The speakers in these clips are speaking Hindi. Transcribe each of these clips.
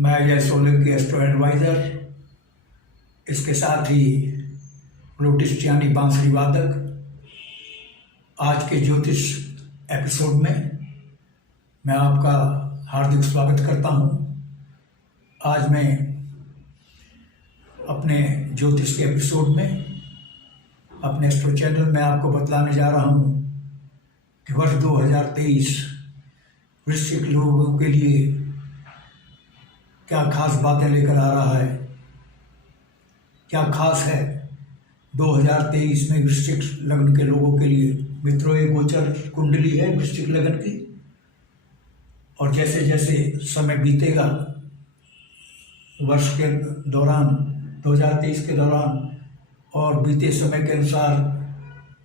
मैं अजय सोलंकी एस्ट्रो एडवाइज़र, इसके साथ ही फ्लूटिस्ट यानी बांसुरी वादक। आज के ज्योतिष एपिसोड में मैं आपका हार्दिक स्वागत करता हूं। आज मैं अपने ज्योतिष के एपिसोड में अपने एस्ट्रो चैनल में आपको बतलाने जा रहा हूं कि वर्ष 2023 वृश्चिक लोगों के लिए क्या खास बातें लेकर आ रहा है। क्या खास है 2023 में वृश्चिक लग्न के लोगों के लिए। मित्रों, ये गोचर कुंडली है वृश्चिक लग्न की, और जैसे जैसे समय बीतेगा वर्ष के दौरान 2023 के दौरान और बीते समय के अनुसार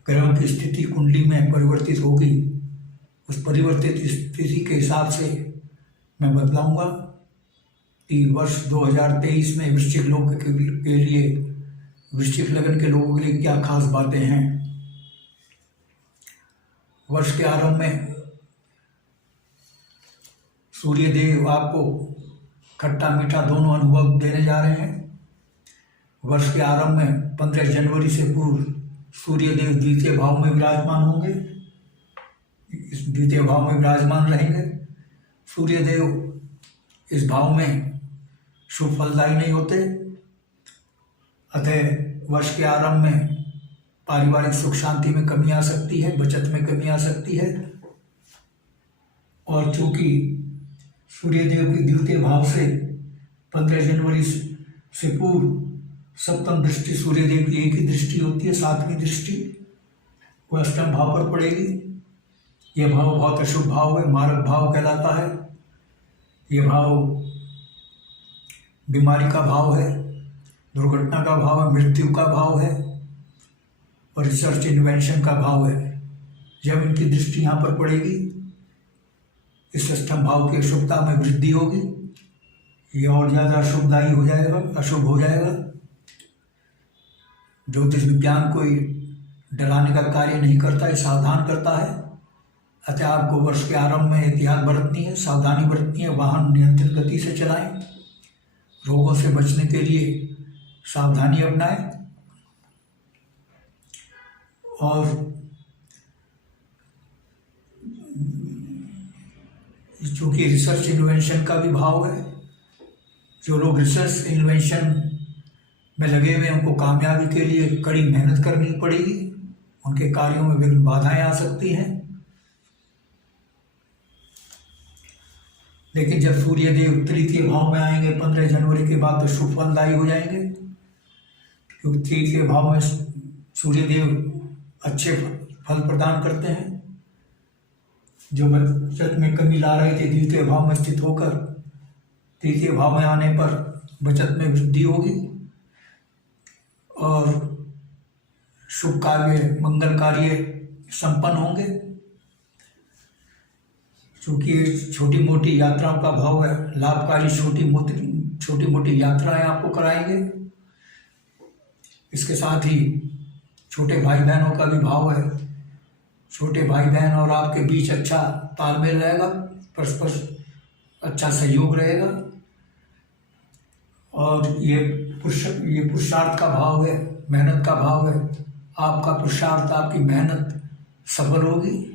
ग्रहों की स्थिति कुंडली में परिवर्तित होगी। उस परिवर्तित स्थिति के हिसाब से मैं बतलाऊंगा कि वर्ष 2023 में वृश्चिक लोग के लिए, वृश्चिक लग्न के लोगों के लिए क्या खास बातें हैं। वर्ष के आरंभ में सूर्य देव आपको खट्टा मीठा दोनों अनुभव देने जा रहे हैं। वर्ष के आरंभ में 15 जनवरी से पूर्व सूर्य देव द्वितीय भाव में विराजमान होंगे, इस द्वितीय भाव में विराजमान रहेंगे। सूर्य देव इस भाव में शुभ फलदायी नहीं होते, अतः वर्ष के आरंभ में पारिवारिक सुख शांति में कमी आ सकती है, बचत में कमी आ सकती है। और चूंकि सूर्यदेव की द्वितीय भाव से 15 जनवरी से पूर्व सप्तम दृष्टि सूर्यदेव की एक ही दृष्टि होती है, सातवीं दृष्टि वह अष्टम भाव पर पड़ेगी। यह भाव बहुत अशुभ भाव है, मारक भाव कहलाता है। यह भाव बीमारी का भाव है, दुर्घटना का भाव है, मृत्यु का भाव है और रिसर्च इन्वेंशन का भाव है। जब इनकी दृष्टि यहाँ पर पड़ेगी, इस अष्टम भाव की अशुभता में वृद्धि होगी, ये और ज़्यादा अशुभदायी हो जाएगा, अशुभ हो जाएगा। ज्योतिष विज्ञान कोई डराने का कार्य नहीं करता, ये सावधान करता है। अतः आपको वर्ष के आरंभ में एहतियात बरतनी है, सावधानी बरतनी है। वाहन नियंत्रित गति से चलाएं, रोगों से बचने के लिए सावधानी अपनाएं। और चूंकि रिसर्च इन्वेंशन का भी भाव है, जो लोग रिसर्च इन्वेंशन में लगे हुए हैं उनको कामयाबी के लिए कड़ी मेहनत करनी पड़ेगी। उनके कार्यों में विघ्न बाधाएं आ सकती हैं। लेकिन जब सूर्यदेव तृतीय भाव में आएंगे 15 जनवरी के बाद, तो शुभ फलदायी हो जाएंगे, क्योंकि तृतीय भाव में सूर्यदेव अच्छे फल प्रदान करते हैं। जो बचत में कमी ला रहे थे, द्वितीय भाव में स्थित होकर तृतीय भाव में आने पर बचत में वृद्धि होगी और शुभ कार्य, मंगल कार्य संपन्न होंगे। चूँकि छोटी मोटी यात्राओं का भाव है, लाभकारी छोटी मोटी यात्राएं आपको कराएंगे। इसके साथ ही छोटे भाई बहनों का भी भाव है। छोटे भाई बहन और आपके बीच अच्छा तालमेल रहेगा, परस्पर अच्छा सहयोग रहेगा। और ये पुरुषार्थ का भाव है, मेहनत का भाव है। आपका पुरुषार्थ, आपकी मेहनत सफल होगी।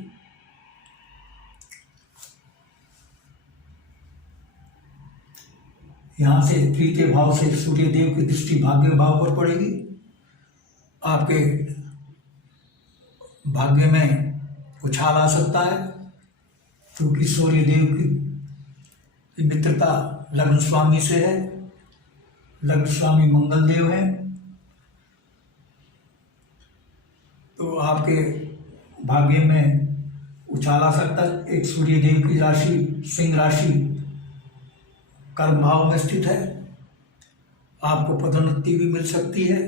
यहाँ से तृतीय भाव से सूर्यदेव की दृष्टि भाग्य भाव पर पड़ेगी। आपके भाग्य में उछाल आ सकता है, क्योंकि सूर्यदेव की मित्रता लग्न स्वामी से है। लग्न स्वामी मंगल देव है, तो आपके भाग्य में उछाल आ सकता है। एक सूर्यदेव की राशि सिंह राशि कर्म भाव में स्थित है। आपको पदोन्नति भी मिल सकती है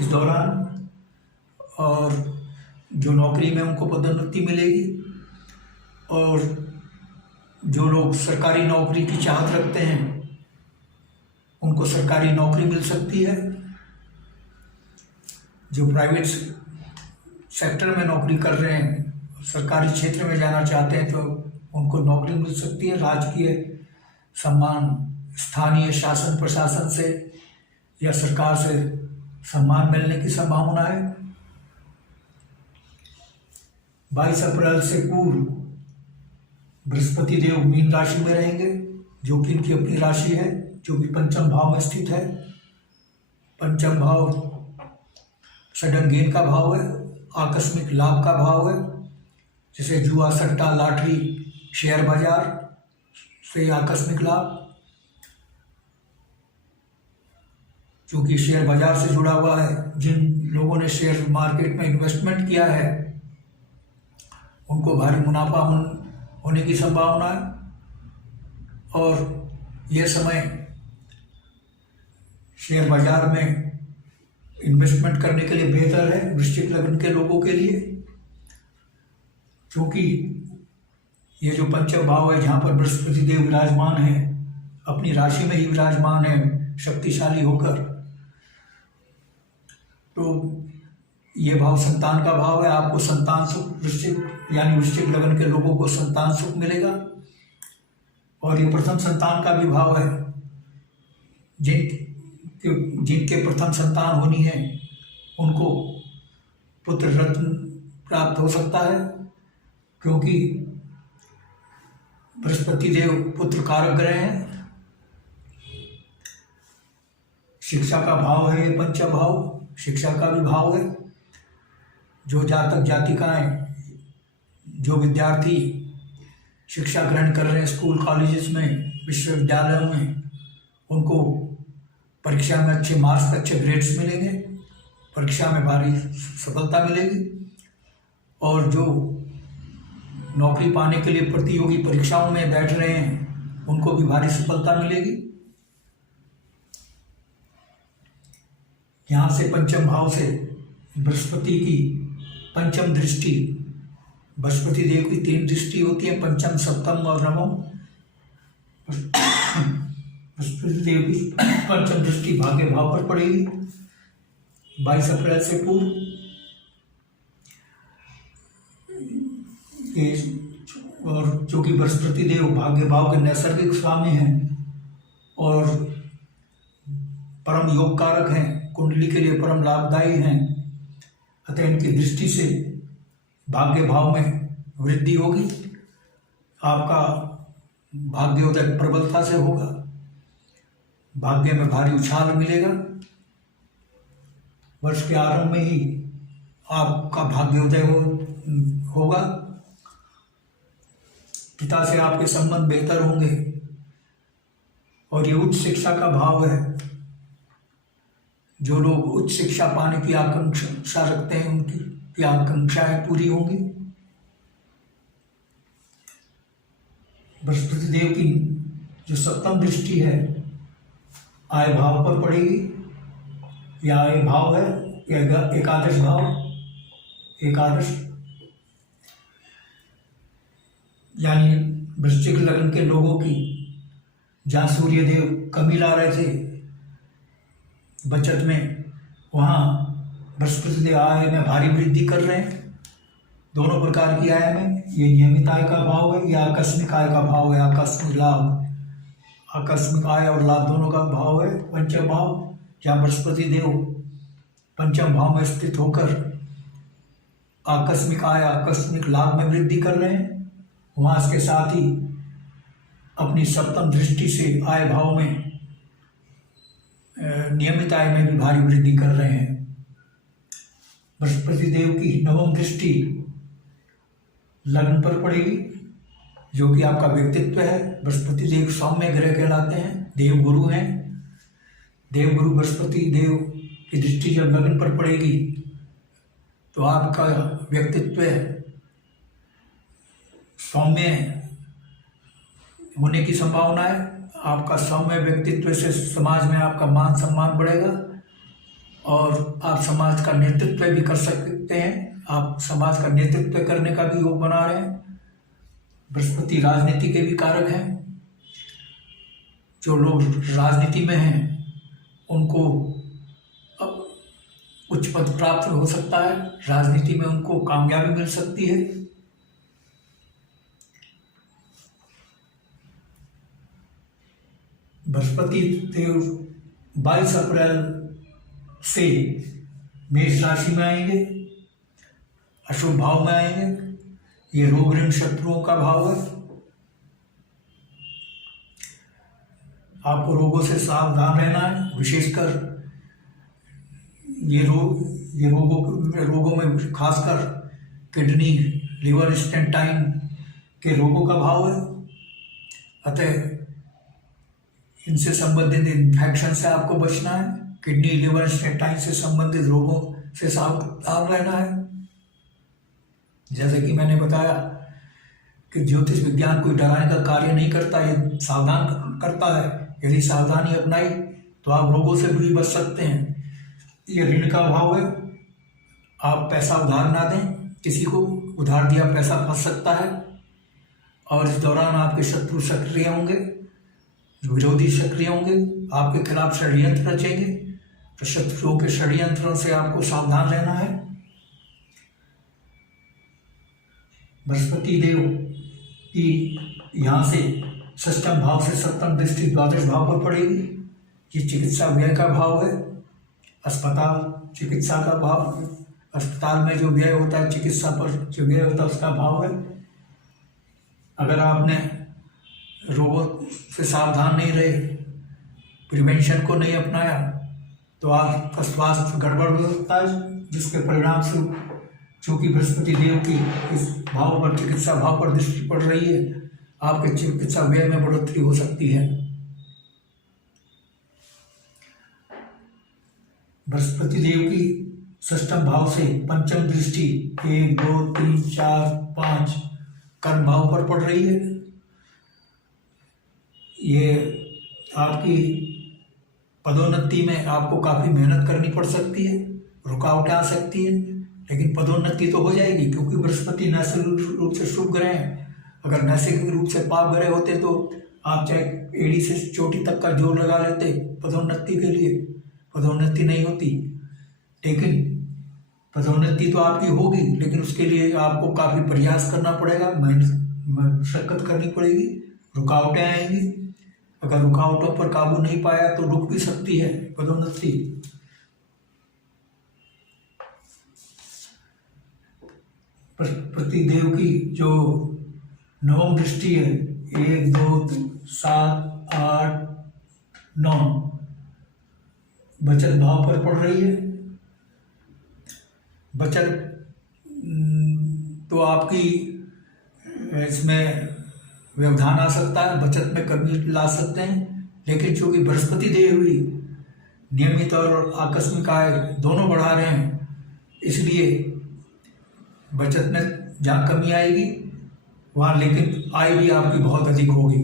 इस दौरान, और जो नौकरी में उनको पदोन्नति मिलेगी। और जो लोग सरकारी नौकरी की चाहत रखते हैं उनको सरकारी नौकरी मिल सकती है। जो प्राइवेट सेक्टर में नौकरी कर रहे हैं, सरकारी क्षेत्र में जाना चाहते हैं, तो उनको नौकरी मिल सकती है। राजकीय सम्मान स्थानीय शासन प्रशासन से या सरकार से सम्मान मिलने की संभावना है। 22 अप्रैल से पूर्व बृहस्पति देव मीन राशि में रहेंगे, जो कि इनकी अपनी राशि है, जो कि पंचम भाव में स्थित है। पंचम भाव सडन गेन का भाव है, आकस्मिक लाभ का भाव है, जैसे जुआ, सट्टा, लॉटरी, शेयर बाजार से आकस्मिक लाभ, क्योंकि शेयर बाजार से जुड़ा हुआ है। जिन लोगों ने शेयर मार्केट में इन्वेस्टमेंट किया है उनको भारी मुनाफा होने की संभावना है। और यह समय शेयर बाजार में इन्वेस्टमेंट करने के लिए बेहतर है वृश्चिक लग्न के लोगों के लिए, क्योंकि ये जो पंचम भाव है, जहाँ पर बृहस्पति देव विराजमान है, अपनी राशि में ही विराजमान है शक्तिशाली होकर, तो ये भाव संतान का भाव है। आपको संतान सुख, वृश्चिक यानी वृश्चिक लग्न के लोगों को संतान सुख मिलेगा। और ये प्रथम संतान का भी भाव है। जिनके प्रथम संतान होनी है उनको पुत्र रत्न प्राप्त हो सकता है, क्योंकि बृहस्पति देव पुत्र कारक ग्रह हैं। शिक्षा का भाव है ये पंचम भाव, शिक्षा का भी भाव है। जो जातक जातिकाएं, जो विद्यार्थी शिक्षा ग्रहण कर रहे हैं स्कूल कॉलेजेस में, विश्वविद्यालयों में, उनको परीक्षा में अच्छे मार्क्स, अच्छे ग्रेड्स मिलेंगे, परीक्षा में भारी सफलता मिलेगी। और जो नौकरी पाने के लिए प्रतियोगी परीक्षाओं में बैठ रहे हैं उनको भी भारी सफलता मिलेगी। यहाँ से पंचम भाव से बृहस्पति की पंचम दृष्टि, बृहस्पति देव की 3 दृष्टि होती है, पंचम, सप्तम और नवम। बृहस्पति देव की पंचम दृष्टि भाग्य भाव पर पड़ेगी 22 अप्रैल से पूर्व। और चूंकि बृहस्पति देव भाग्य भाव के नैसर्गिक स्वामी हैं और परम योग कारक हैं, कुंडली के लिए परम लाभदायी हैं, अतः इनकी दृष्टि से भाग्य भाव में वृद्धि होगी। आपका भाग्योदय प्रबलता से होगा, भाग्य में भारी उछाल मिलेगा। वर्ष के आरंभ में ही आपका भाग्योदय होगा। पिता से आपके संबंध बेहतर होंगे। और ये उच्च शिक्षा का भाव है। जो लोग उच्च शिक्षा पाने की आकांक्षा रखते हैं उनकी आकांक्षाएं पूरी होंगी। बृहस्पति देव की जो सप्तम दृष्टि है आय भाव पर पड़ेगी। यह आय भाव है, एकादश भाव, एकादश यानी वृश्चिक लग्न के लोगों की जहाँ सूर्य देव कमी ला रहे थे बचत में, वहाँ बृहस्पति देव आय में भारी वृद्धि कर रहे हैं। दोनों प्रकार की आय में, ये नियमित आय का भाव है या आकस्मिक आय का भाव है। आकस्मिक लाभ, आकस्मिक आय और लाभ दोनों का भाव है पंचम भाव, जहाँ बृहस्पति देव पंचम भाव में स्थित होकर आकस्मिक आय, आकस्मिक लाभ में वृद्धि कर रहे हैं। वहाँ इसके साथ ही अपनी सप्तम दृष्टि से आय भाव में, नियमित आय में भी भारी वृद्धि कर रहे हैं। बृहस्पति देव की नवम दृष्टि लग्न पर पड़ेगी, जो कि आपका व्यक्तित्व है। बृहस्पति देव सौम्य ग्रह कहलाते हैं, देवगुरु हैं। देवगुरु बृहस्पति देव की दृष्टि जब लग्न पर पड़ेगी तो आपका व्यक्तित्व सौम्य होने की संभावना है। आपका सौम्य व्यक्तित्व से समाज में आपका मान सम्मान बढ़ेगा और आप समाज का नेतृत्व भी कर सकते हैं। आप समाज का नेतृत्व करने का भी योग बना रहे हैं। बृहस्पति राजनीति के भी कारक हैं। जो लोग राजनीति में हैं उनको अब उच्च पद प्राप्त हो सकता है, राजनीति में उनको कामयाबी मिल सकती है। बृहस्पति देव 22 अप्रैल से मेष राशि में आएंगे, अशुभ भाव में आएंगे। ये रोग ऋण शत्रुओं का भाव है। आपको रोगों से सावधान रहना है, विशेषकर ये रोगों में खासकर किडनी, लिवर, स्टेंटाइन के रोगों का भाव है। अतः इनसे संबंधित इन्फेक्शन से आपको बचना है। किडनी, लिवर, स्टेंटाइन से संबंधित रोगों से सावधान रहना है। जैसे कि मैंने बताया कि ज्योतिष विज्ञान कोई डराने का कार्य नहीं करता, ये सावधान करता है। यदि सावधानी अपनाई तो आप रोगों से भी बच सकते हैं। ये ऋण का भाव है। आप पैसा उधार ना दें किसी को, उधार दिया पैसा फंस सकता है। और इस दौरान आपके शत्रु सक्रिय होंगे, विरोधी सक्रिय होंगे, आपके खिलाफ षड्यंत्र रचेंगे। तो शत्रुओं के षड्यंत्रों से आपको सावधान रहना है। बृहस्पति देव की यहाँ से षष्ठम भाव से सप्तम दृष्टि द्वादश भाव पर पड़ेगी। ये चिकित्सा व्यय का भाव है। अस्पताल, चिकित्सा का भाव, अस्पताल में जो व्यय होता है, चिकित्सा पर जो व्यय होता है, उसका भाव है। अगर आपने रोगों से सावधान नहीं रहे, प्रिवेंशन को नहीं अपनाया, तो आपका स्वास्थ्य गड़बड़ हो सकता है, जिसके परिणाम स्वरूप चूँकि बृहस्पति देव की इस भाव पर, चिकित्सा भाव पर दृष्टि पड़ रही है, आपके चिकित्सा व्यय में बढ़ोतरी हो सकती है। बृहस्पति देव की षष्ठम भाव से पंचम दृष्टि 1, 2, 3, 4, 5 कर्म भाव पर पड़ रही है। ये आपकी पदोन्नति में आपको काफ़ी मेहनत करनी पड़ सकती है, रुकावटें आ सकती है, लेकिन पदोन्नति तो हो जाएगी, क्योंकि बृहस्पति नैसर्गिक रूप से शुभ ग्रह हैं। अगर नैसर्गिक रूप से पाप ग्रह होते तो आप चाहे एड़ी से चोटी तक का जोर लगा लेते पदोन्नति के लिए, पदोन्नति नहीं होती। लेकिन पदोन्नति तो आपकी होगी, लेकिन उसके लिए आपको काफ़ी प्रयास करना पड़ेगा, मशक्कत करनी पड़ेगी, रुकावटें आएंगी। अगर रुकावटों पर काबू नहीं पाया तो रुक भी सकती है पदोन्नति। बृहस्पति देव की जो नवम दृष्टि है 1, 2, 7, 8, 9 बचत भाव पर पड़ रही है। बचत तो आपकी इसमें व्यवधान आ सकता है, बचत में कमी ला सकते हैं, लेकिन चूंकि बृहस्पति देव भी नियमित और आकस्मिक आय दोनों बढ़ा रहे हैं, इसलिए बचत में जहाँ कमी आएगी वहाँ लेकिन आय भी आपकी बहुत अधिक होगी।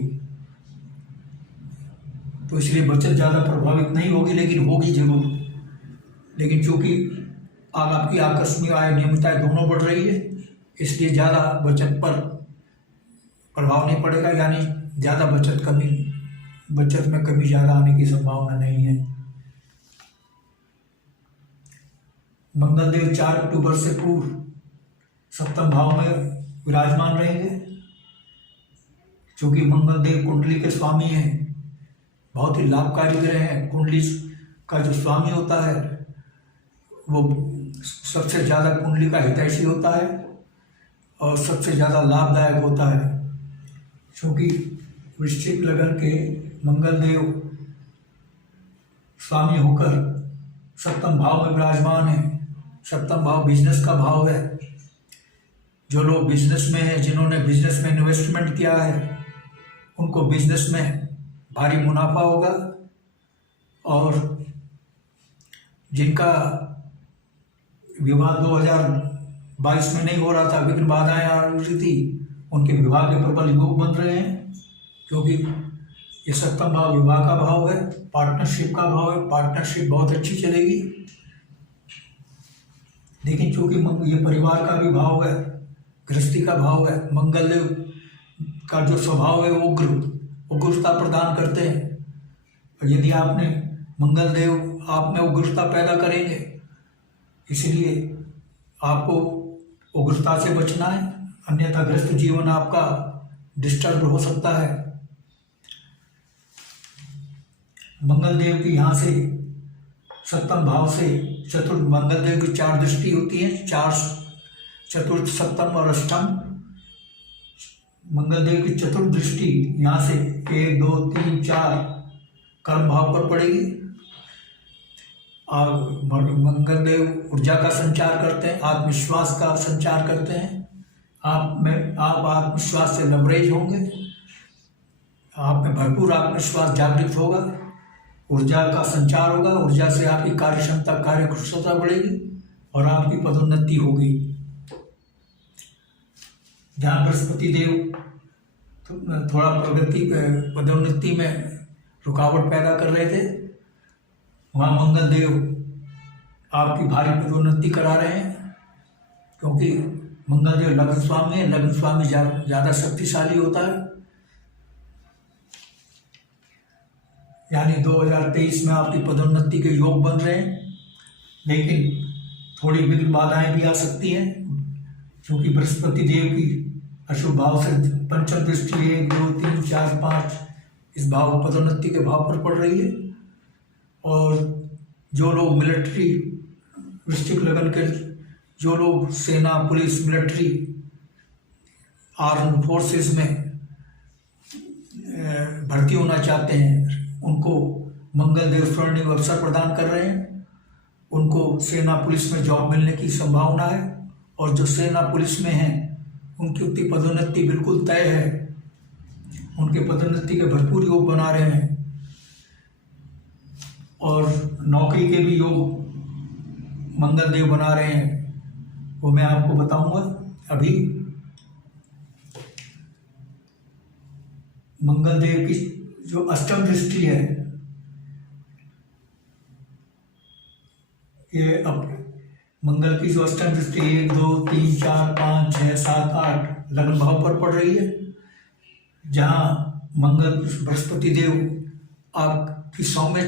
तो इसलिए बचत ज़्यादा प्रभावित नहीं होगी, लेकिन होगी जरूर। लेकिन चूंकि आपकी आकस्मिक आय, नियमित आय दोनों बढ़ रही है, इसलिए ज़्यादा बचत पर प्रभाव नहीं पड़ेगा, यानी ज़्यादा बचत में कमी ज़्यादा आने की संभावना नहीं है। मंगल देव 4 अक्टूबर से पूर्व सप्तम भाव में विराजमान रहेंगे। चूँकि मंगल देव कुंडली के स्वामी हैं, बहुत ही लाभकारी ग्रह हैं। कुंडली का जो स्वामी होता है वो सबसे ज़्यादा कुंडली का हितैषी होता है और सबसे ज़्यादा लाभदायक होता है। क्योंकि वृश्चिक लगन के मंगल देव स्वामी होकर सप्तम भाव में विराजमान है। सप्तम भाव बिजनेस का भाव है। जो लोग बिजनेस में हैं, जिन्होंने बिजनेस में इन्वेस्टमेंट किया है, उनको बिजनेस में भारी मुनाफा होगा। और जिनका विवाह 2022 में नहीं हो रहा था, विघ्न बाधाएं आ रही थी, उनके विवाह के प्रबल योग बन रहे हैं। क्योंकि ये सप्तम भाव विवाह का भाव है, पार्टनरशिप का भाव है। पार्टनरशिप बहुत अच्छी चलेगी। लेकिन चूंकि ये परिवार का भी भाव है, गृहस्थी का भाव है, मंगल देव का जो स्वभाव है वो उग्रता प्रदान करते हैं। और यदि आपने मंगल देव आप में उग्रता पैदा करेंगे, इसलिए आपको उग्रता से बचना है, अन्यथा गृहस्थ जीवन आपका डिस्टर्ब हो सकता है। मंगल देव की यहाँ से सप्तम भाव से चतुर्थ, मंगल देव की 4 दृष्टि होती है, 4 चतुर्थ, सप्तम और अष्टम। मंगल देव की चतुर्थ दृष्टि यहाँ से 1 2 3 4 कर्म भाव पर पड़ेगी। और मंगल देव ऊर्जा का संचार करते हैं, आत्मविश्वास का संचार करते हैं। आप आत्मविश्वास से लबरेज होंगे, आप में भरपूर आत्मविश्वास जागृत होगा, ऊर्जा का संचार होगा, ऊर्जा से आपकी कार्य क्षमता, कार्य कुशलता बढ़ेगी और आपकी पदोन्नति होगी। जहाँ बृहस्पति देव थोड़ा पदोन्नति में रुकावट पैदा कर रहे थे, वहाँ मंगल देव आपकी भारी पदोन्नति करा रहे हैं, क्योंकि मंगल देव लग्न स्वामी है। लग्न स्वामी ज़्यादा शक्तिशाली होता है। यानी 2023 में आपकी पदोन्नति के योग बन रहे हैं, लेकिन थोड़ी विघ्न बाधाएं भी आ सकती हैं, क्योंकि बृहस्पति देव की अशुभ भाव से पंचम दृष्टि 1 2 3 4 5 इस भाव पदोन्नति के भाव पर पड़ रही है। और जो लोग मिलिट्री, वृश्चिक लगन के जो लोग सेना, पुलिस, मिलिट्री, आर्म फोर्सेस में भर्ती होना चाहते हैं, उनको मंगल देव स्वर्णिम अवसर प्रदान कर रहे हैं। उनको सेना, पुलिस में जॉब मिलने की संभावना है। और जो सेना, पुलिस में हैं, उनकी पदोन्नति बिल्कुल तय है। उनके पदोन्नति के भरपूर योग बना रहे हैं। और नौकरी के भी योग मंगल देव बना रहे हैं, वो मैं आपको बताऊंगा अभी। मंगल देव की जो अष्टम दृष्टि है, ये अब मंगल की जो अष्टम दृष्टि 1 2 3 4 5 6 7 8 लग्न भाव पर पड़ रही है, जहाँ मंगल बृहस्पति देव आपकी सौम्य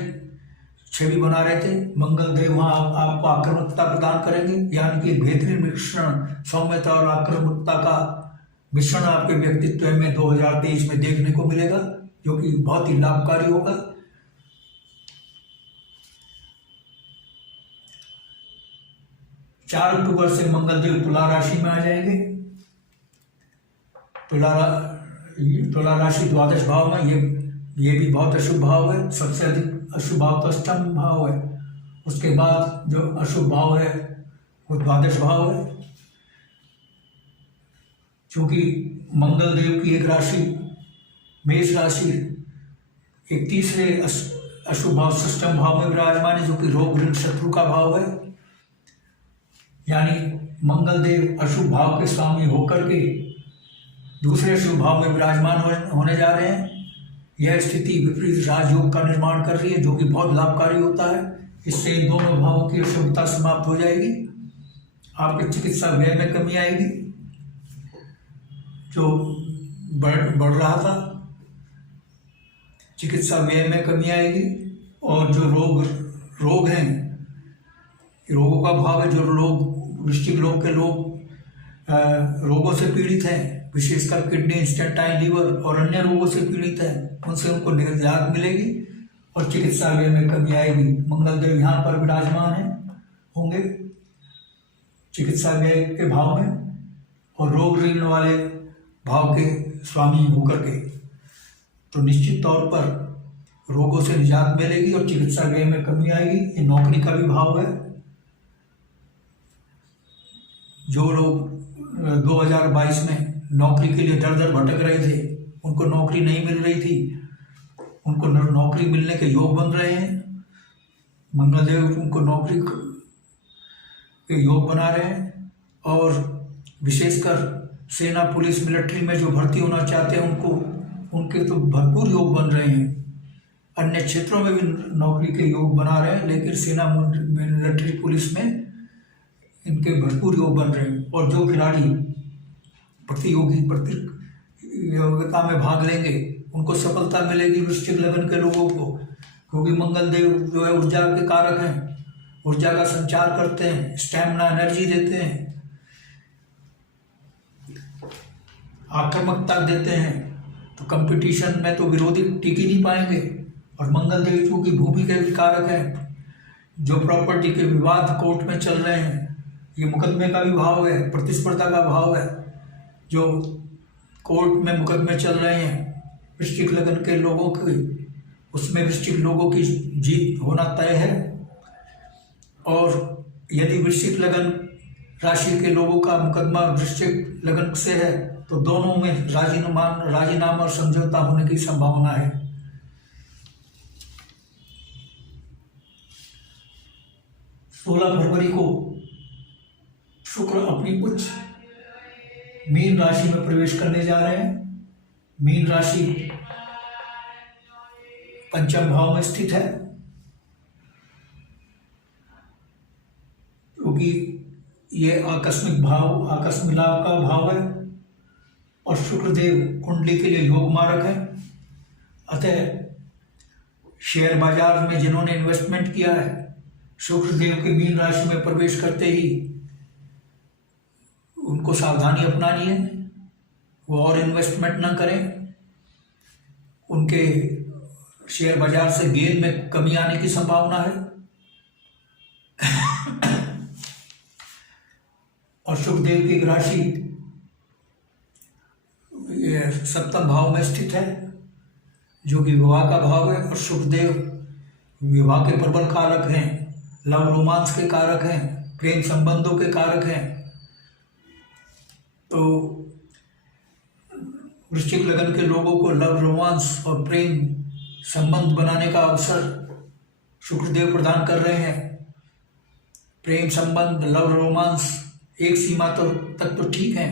छवि बना रहे थे। मंगल देव वहाँ आपको आक्रामकता प्रदान करेंगे, यानी कि बेहतरीन मिश्रण, सौम्यता और आक्रामकता का मिश्रण आपके व्यक्तित्व में 2023 में देखने को मिलेगा, जो कि बहुत ही लाभकारी होगा। चार अक्टूबर से मंगल देव तुला राशि में आ जाएंगे। तुला राशि द्वादश भाव में, ये भी बहुत अशुभ भाव है। सबसे अधिक अशुभ भाव तो अष्टम भाव है, उसके बाद जो अशुभ भाव है वो द्वादश भाव है। चूंकि मंगल देव की एक राशि मेष राशि एक तीसरे अशुभ भाव षष्ठम भाव में विराजमान है, जो कि रोग, ऋण, शत्रु का भाव है। यानी मंगल देव अशुभ भाव के स्वामी होकर के दूसरे शुभ भाव में विराजमान होने जा रहे हैं। यह स्थिति विपरीत राजयोग का निर्माण कर रही है, जो कि बहुत लाभकारी होता है। इससे इन दोनों भावों की अशुभता समाप्त हो जाएगी। आपके चिकित्सा व्यय में कमी आएगी, जो बढ़ रहा था, चिकित्सा व्यय में कमी आएगी। और जो रोग हैं, रोगों का भाव है। जो लोग वृश्चिक लोग के लोग रोगों से पीड़ित हैं, विशेषकर किडनी, इंस्टेंटाइन लीवर और अन्य रोगों से पीड़ित हैं, उनसे उनको निजात मिलेगी और चिकित्सा व्यय में कमी आएगी। मंगल देव यहाँ पर विराजमान होंगे चिकित्सा व्यय के भाव में और रोग ऋण वाले भाव के स्वामी होकर के, तो निश्चित तौर पर रोगों से निजात मिलेगी और चिकित्सा व्यय में कमी आएगी। ये नौकरी का भी भाव है। जो लोग 2022 में नौकरी के लिए दर दर भटक रहे थे, उनको नौकरी नहीं मिल रही थी, उनको नौकरी मिलने के योग बन रहे हैं। मंगल देव उनको नौकरी के योग बना रहे हैं। और विशेषकर सेना, पुलिस, मिलिट्री में जो भर्ती होना चाहते हैं, उनके तो भरपूर योग बन रहे हैं। अन्य क्षेत्रों में भी नौकरी के योग बना रहे हैं, लेकिन सेना, मिलिट्री, पुलिस में इनके भरपूर योग बन रहे हैं। और जो खिलाड़ी प्रतियोगिता में भाग लेंगे, उनको सफलता मिलेगी वृश्चिक लगन के लोगों को, क्योंकि मंगल देव जो है ऊर्जा के कारक हैं, ऊर्जा का संचार करते हैं, स्टैमिना, एनर्जी देते हैं, आक्रामकता देते हैं। तो कंपटीशन में तो विरोधी टिक ही नहीं पाएंगे और मंगल देव चूंकि भूमि के कारक हैं, जो प्रॉपर्टी के विवाद कोर्ट में चल रहे हैं, ये मुकदमे का भी भाव है, प्रतिस्पर्धा का भाव है, जो कोर्ट में मुकदमे चल रहे हैं वृश्चिक लगन के लोगों की, उसमें वृश्चिक लोगों की जीत होना तय है। और यदि वृश्चिक लगन राशि के लोगों का मुकदमा वृश्चिक लगन से है तो दोनों में राजीनामा और समझौता होने की संभावना है। सोलह फरवरी को शुक्र अपनी उच्च मीन राशि में प्रवेश करने जा रहे हैं। मीन राशि पंचम भाव में स्थित है, क्योंकि ये आकस्मिक भाव, आकस्मिक लाभ का भाव है और शुक्रदेव कुंडली के लिए योग मारक है। अतः शेयर बाजार में जिन्होंने इन्वेस्टमेंट किया है, शुक्रदेव के मीन राशि में प्रवेश करते ही उनको सावधानी अपनानी है, वो और इन्वेस्टमेंट ना करें। उनके शेयर बाजार से गेन में कमी आने की संभावना है। और शुक्रदेव की राशि ये सप्तम भाव में स्थित है, जो कि विवाह का भाव है। और शुक्रदेव विवाह के प्रबल कारक हैं, लव रोमांस के कारक हैं, प्रेम संबंधों के कारक हैं। तो वृश्चिक लगन के लोगों को लव रोमांस और प्रेम संबंध बनाने का अवसर शुक्रदेव प्रदान कर रहे हैं। प्रेम संबंध, लव रोमांस एक सीमा तक तो ठीक है,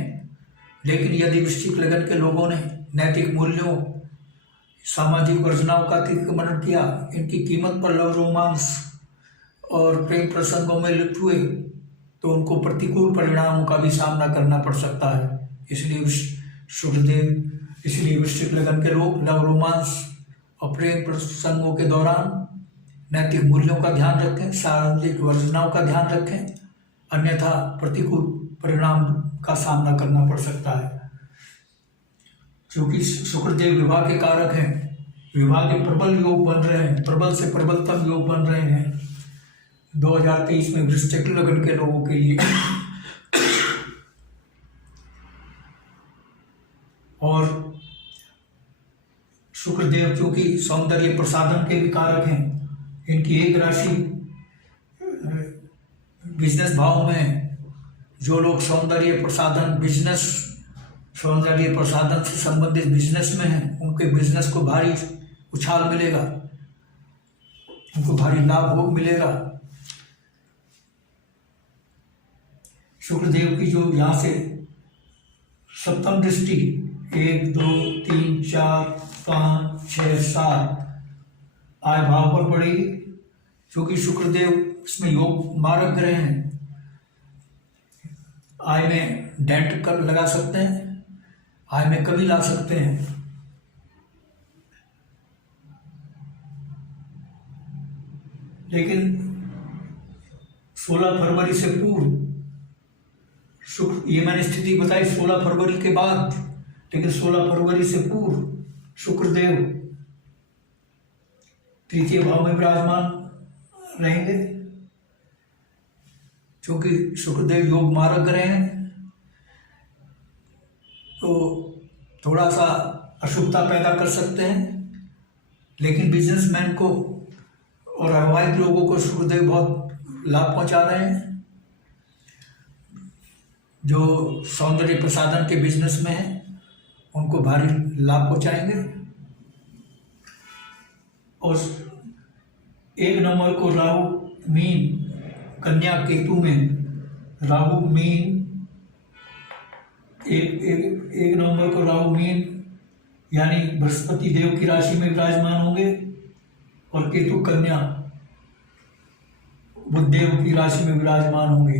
लेकिन यदि वृश्चिक लगन के लोगों ने नैतिक मूल्यों, सामाजिक वर्जनाओं का अतिक्रमण किया, इनकी कीमत पर लव रोमांस और प्रेम प्रसंगों में लिप्त हुए, तो उनको प्रतिकूल परिणामों का भी सामना करना पड़ सकता है। इसलिए वृश्चिक लगन के लोग लव रोमांस और प्रेम प्रसंगों के दौरान नैतिक मूल्यों का ध्यान रखें, सामाजिक वर्जनाओं का ध्यान रखें, अन्यथा प्रतिकूल परिणाम का सामना करना पड़ सकता है। क्योंकि शुक्रदेव विवाह के कारक हैं, विवाह के प्रबल योग बन रहे हैं, प्रबल से प्रबलतम योग बन रहे हैं 2023 में वृश्चिक लगन के लोगों के लिए। और शुक्रदेव चूंकि सौंदर्य प्रसाधन के भी कारक हैं, इनकी एक राशि बिजनेस भाव में। जो लोग सौंदर्य प्रसाधन से संबंधित बिजनेस में हैं, उनके बिजनेस को भारी उछाल मिलेगा, उनको भारी लाभ भोग मिलेगा। शुक्रदेव की जो यहाँ से सप्तम दृष्टि 1 2 3 4 5 6 7 आय भाव पर पड़ेगी, क्योंकि शुक्रदेव इसमें योग मारक ग्रह हैं। आय में डेंट कर लगा सकते हैं, आय में कमी ला सकते हैं। लेकिन 16 फरवरी से पूर्व शुक्र, ये मैंने स्थिति बताई 16 फरवरी के बाद, लेकिन 16 फरवरी से पूर्व शुक्रदेव तृतीय भाव में विराजमान रहेंगे, क्योंकि शुक्रदेव योग मारक ग्रह हैं। तो थोड़ा सा अशुभता पैदा कर सकते हैं, लेकिन बिजनेसमैन को और वैवाहिक लोगों को शुक्रदेव बहुत लाभ पहुंचा रहे हैं। जो सौंदर्य प्रसाधन के बिजनेस में हैं, उनको भारी लाभ पहुंचाएंगे। और 1 नंबर को राहु मीन कन्या केतु में, राहु मीन एक नवंबर को राहु मीन यानी बृहस्पति देव की राशि में विराजमान होंगे, और केतु कन्या बुध देव की राशि में विराजमान होंगे।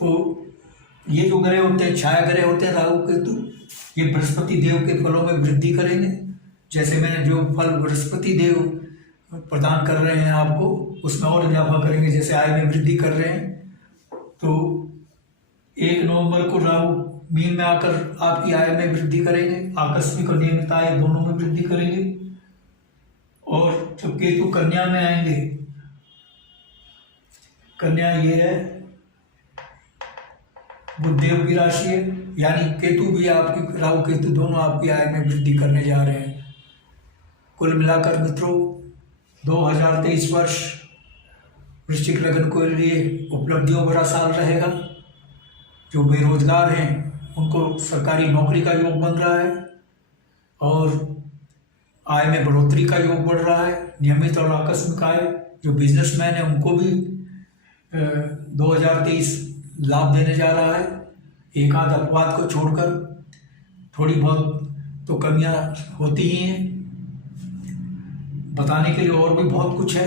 तो ये जो ग्रह होते हैं, छाया ग्रह होते हैं राहु केतु, ये बृहस्पति देव के फलों में वृद्धि करेंगे। जैसे मैंने जो फल बृहस्पति देव प्रदान कर रहे हैं आपको, उसमें और इजाफा करेंगे, जैसे आय में वृद्धि कर रहे हैं। तो 1 नवंबर को राहु मीन में आकर आपकी आय में वृद्धि करेंगे, आकस्मिक और नियमित आय दोनों में वृद्धि करेंगे। और जब केतु कन्या में आएंगे, कन्या ये है बुधदेव की राशि है, यानी केतु भी आपकी, राहु केतु दोनों आपकी आय में वृद्धि करने जा रहे हैं। कुल मिलाकर मित्रों 2023 वर्ष वृश्चिक लग्न के लिए उपलब्धियों भरा साल रहेगा। जो बेरोजगार हैं उनको सरकारी नौकरी का योग बन रहा है और आय में बढ़ोतरी का योग बढ़ रहा है। नियमित और आकस्मिक आय, जो बिजनेसमैन है उनको भी 2023 लाभ देने जा रहा है। एक आध अपवाद को छोड़कर थोड़ी बहुत तो कमियां होती ही हैं। बताने के लिए और भी बहुत कुछ है,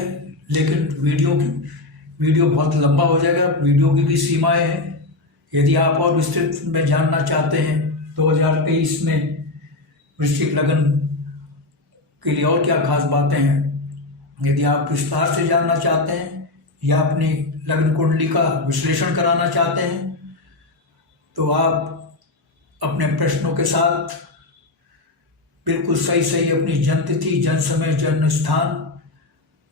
लेकिन वीडियो बहुत लंबा हो जाएगा। वीडियो की भी सीमाएं हैं। यदि आप और विस्तृत में जानना चाहते हैं 2023 में वृश्चिक लग्न के लिए और क्या खास बातें हैं, यदि आप विस्तार से जानना चाहते हैं या अपनी लग्न कुंडली का विश्लेषण कराना चाहते हैं, तो आप अपने प्रश्नों के साथ बिल्कुल सही अपनी जन्म तिथि, जन्म समय, जन्म स्थान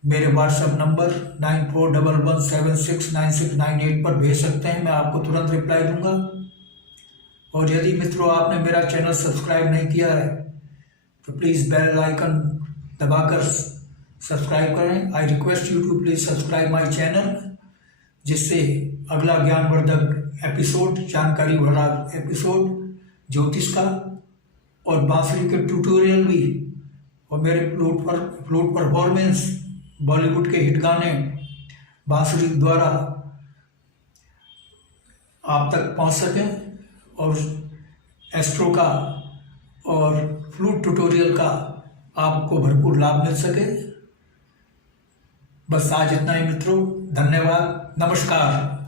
मेरे व्हाट्सएप नंबर 9411769698 पर भेज सकते हैं। मैं आपको तुरंत रिप्लाई दूंगा। और यदि मित्रों आपने मेरा चैनल सब्सक्राइब नहीं किया है तो प्लीज़ बेल आइकन दबाकर सब्सक्राइब करें। I request you to please subscribe my channel, जिससे अगला ज्ञानवर्धक एपिसोड, जानकारी भरा एपिसोड ज्योतिष का और बांसुरी के ट्यूटोरियल भी, और मेरे फ्लूट परफॉर्मेंस, बॉलीवुड के हिट गाने बांसुरी द्वारा आप तक पहुंच सकें और एस्ट्रो का और फ्लूट ट्यूटोरियल का आपको भरपूर लाभ मिल सके। बस आज इतना ही मित्रों, धन्यवाद, नमस्कार।